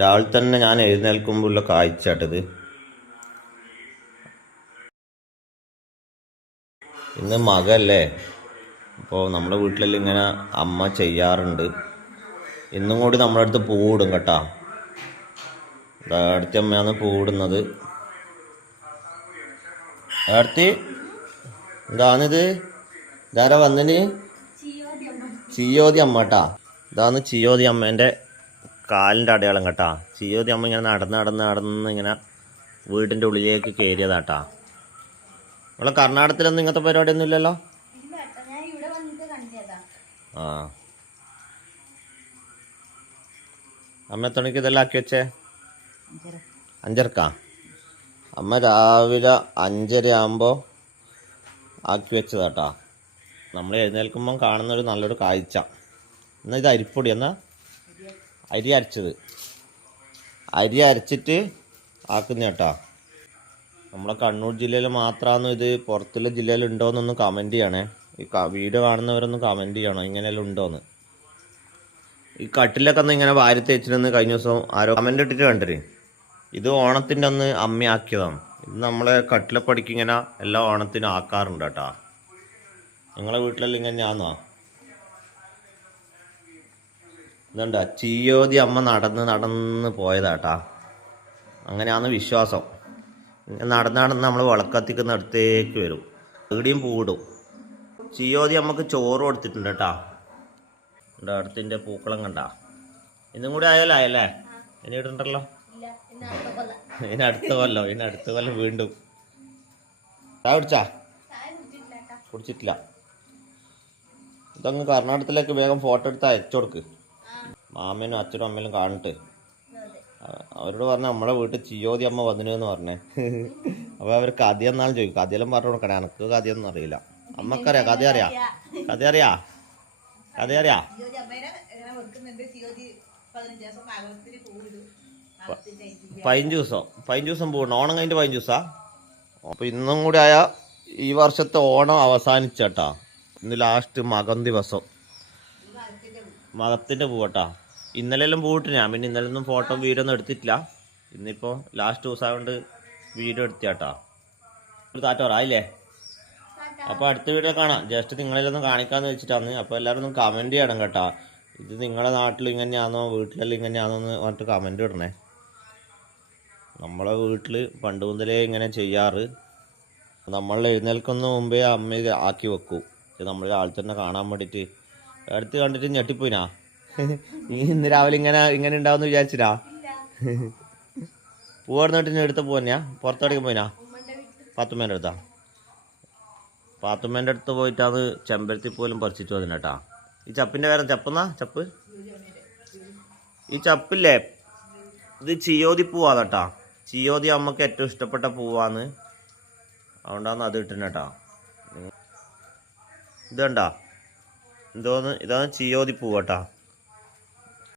രാവിലെ തന്നെ ഞാൻ എഴുന്നേൽക്കുമ്പോഴുള്ള കാഴ്ചയാട്ടത്. ഇന്ന് മകല്ലേ, അപ്പോൾ നമ്മുടെ വീട്ടിലെല്ലാം ഇങ്ങനെ അമ്മ ചെയ്യാറുണ്ട്. ഇന്നും കൂടി നമ്മുടെ അടുത്ത് പൂവിടും കേട്ടാ. അടുത്ത അമ്മയാണ് പൂവിടുന്നത്. അടുത്ത് എന്താണിത്? ഇതാരാ വന്നിന്? ചിയോതി അമ്മ കേട്ടാ. ഇതാണ് ചിയോതി അമ്മേൻ്റെ കാലിൻ്റെ അടയാളം കേട്ടാ. ചിയോതി അമ്മ ഇങ്ങനെ നടന്ന് ഇങ്ങനെ വീടിൻ്റെ ഉള്ളിലേക്ക് കയറിയതാട്ടാ. നമ്മളെ കർണാടകത്തിലൊന്നും ഇങ്ങനത്തെ പരിപാടിയൊന്നും ഇല്ലല്ലോ. ആ, അമ്മ എത്തണിക്ക് ഇതെല്ലാം ആക്കി വെച്ചേ? 5:30. അമ്മ രാവിലെ 5:30 ആകുമ്പോൾ ആക്കി വെച്ചതാട്ടാ. നമ്മൾ എഴുന്നേൽക്കുമ്പം കാണുന്നൊരു നല്ലൊരു കാഴ്ച. എന്നാൽ ഇത് അരിപ്പൊടി, എന്നാൽ അരി അരച്ചത്, അരി അരച്ചിട്ട് ആക്കുന്ന കേട്ടാ. നമ്മളെ കണ്ണൂർ ജില്ലയിൽ മാത്രമാണ് ഇത്, പുറത്തുള്ള ജില്ലയിൽ ഉണ്ടോയെന്നൊന്ന് കമൻറ്റ് ചെയ്യണേ. ഈ വീഡിയോ കാണുന്നവരൊന്നും കമൻറ്റ് ചെയ്യണോ ഇങ്ങനെയെല്ലാം ഉണ്ടോയെന്ന്. ഈ കട്ടിലൊക്കെ ഒന്ന് ഇങ്ങനെ വാരി തേച്ചിരുന്ന് കഴിഞ്ഞ ദിവസം ആരോ കമൻ്റ് ഇട്ടിട്ട് കണ്ടിര്. ഇത് ഓണത്തിൻ്റെ അന്ന് അമ്മയാക്കിയതാണ്. ഇത് നമ്മളെ കട്ടിലപ്പടിക്ക് ഇങ്ങനെ എല്ലാ ഓണത്തിനും ആക്കാറുണ്ട് കേട്ടാ. നിങ്ങളെ വീട്ടിലെല്ലാം ഇങ്ങനെയാന്നോ? ഇതുണ്ട ചിയോതി അമ്മ നടന്ന് പോയതാട്ടാ. അങ്ങനെയാന്ന് വിശ്വാസം. നടന്ന് നമ്മൾ വിളക്കത്തിക്കുന്ന അടുത്തേക്ക് വരും, എവിടെയും പൂവിടും. ചിയോതി അമ്മക്ക് ചോറ് കൊടുത്തിട്ടുണ്ട് കേട്ടാ. അടുത്തിൻ്റെ പൂക്കളം കണ്ട. ഇന്നും കൂടി ആയാലേ? ഇനി ഇടണ്ടല്ലോ. ഇനി അടുത്ത കൊല്ലം വീണ്ടും. ചായ കുടിച്ചാ? കുടിച്ചിട്ടില്ല. ഇതങ്ങ് കർണാടകത്തിലേക്ക് വേഗം ഫോട്ടോ എടുത്ത് അയച്ചു കൊടുക്ക്. മാമനും അച്ഛനും അമ്മയിലും കാണിട്ട് അവരോട് പറഞ്ഞ നമ്മളെ വീട്ടിൽ ചിയോതി അമ്മ വന്നിനെന്ന് പറഞ്ഞേ. അപ്പോൾ അവർ കഥ എന്നാലും ചോദിക്കും. കഥയെല്ലാം പറഞ്ഞു കൊടുക്കണേ. എനിക്ക് കഥയൊന്നും അറിയില്ല. അമ്മക്കറിയാം, കഥ അറിയാ? 15 ദിവസം പോകണം. ഓണം കഴിഞ്ഞിട്ട് 15 ദിവസാ. അപ്പോൾ ഇന്നും കൂടി ആയ ഈ വർഷത്തെ ഓണം അവസാനിച്ചേട്ടാ. ഇന്ന് ലാസ്റ്റ് മകം ദിവസം. മകത്തിൻ്റെ പൂവട്ടാ. ഇന്നലെല്ലാം പൂവിട്ട് ഞാൻ പിന്നെ ഇന്നലെയൊന്നും ഫോട്ടോ വീഡിയോ ഒന്നും എടുത്തിട്ടില്ല. ഇന്നിപ്പോൾ ലാസ്റ്റ് ദിവസം ആയതുകൊണ്ട് വീഡിയോ എടുത്തിയാട്ടാ. ഒരു താറ്റ ആയില്ലേ? അപ്പോൾ അടുത്ത വീഡിയോ കാണാം. ജസ്റ്റ് നിങ്ങളെല്ലാം കാണിക്കാമെന്ന് വെച്ചിട്ടാണ്. അപ്പോൾ എല്ലാവരും ഒന്ന് കമൻറ്റ് ചെയ്യണം കേട്ടാ. ഇത് നിങ്ങളുടെ നാട്ടിൽ ഇങ്ങനെയാണോ വീട്ടിലെല്ലാം ഇങ്ങനെയാണോ എന്ന് പറഞ്ഞിട്ട് കമൻറ്റ് ഇടണേ. നമ്മളെ വീട്ടിൽ പണ്ട് മുതലേ ഇങ്ങനെ ചെയ്യാറ്. നമ്മൾ എഴുന്നേൽക്കുന്ന മുമ്പേ അമ്മ ഇത് ആക്കി വെക്കും. നമ്മൾ ആൾ തന്നെ കാണാൻ വേണ്ടിയിട്ട്. അടുത്ത് കണ്ടിട്ട് ഞെട്ടിപ്പോയിനാ. നീ ഇന്ന് രാവിലെ ഇങ്ങനെ ഉണ്ടാവുമെന്ന് വിചാരിച്ചിട്ടാ? പൂവർന്നിട്ട് എടുത്ത് പോന്നെയാ? പുറത്തോടേക്ക് പോയിനാ? പാത്തുമ്മേൻ്റെ അടുത്താ? പാത്തുമ്മേൻ്റെ അടുത്ത് പോയിട്ടാണ് ചെമ്പരത്തി പോലും പറിച്ചിട്ട് വന്നിട്ട് കേട്ടാ. ഈ ചപ്പിൻ്റെ പേര് ചപ്പെന്നാ? ചപ്പ്, ഈ ചപ്പില്ലേ, ഇത് ചിയോതി പൂവാണ് കേട്ടാ. ചിയോതി അമ്മക്ക് ഏറ്റവും ഇഷ്ടപ്പെട്ട പൂവാണ്, അതുകൊണ്ടാണ് അത് ഇട്ടിന് കേട്ടാ. ഇതുണ്ടാ, ഇതാണ് ചിയോതി പൂവ് കേട്ടാ.